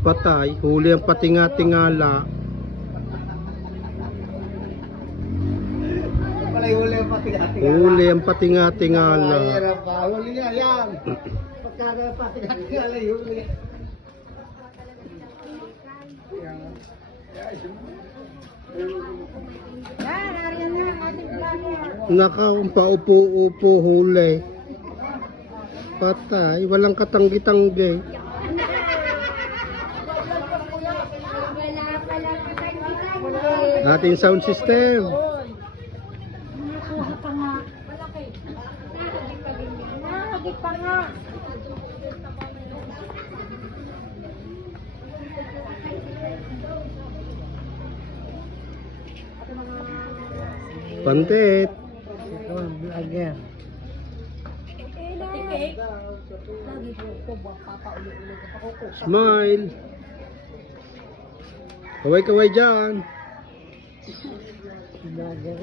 Patay, huli ang patinga-tingala. Huli ang patinga-tingala. Huli ang patinga-tingala. Mahirap pa. Huli nga yan. Pagka patinga-tingala, huli. Nakaupo-upo huli. Patay, walang katanggi-tanggi. Ating sound system. Nakuha pa nga. Nahagip pa nga. Pantit. Ito ang vlogger. Smile. Kaway-kaway dyan. Vlogger.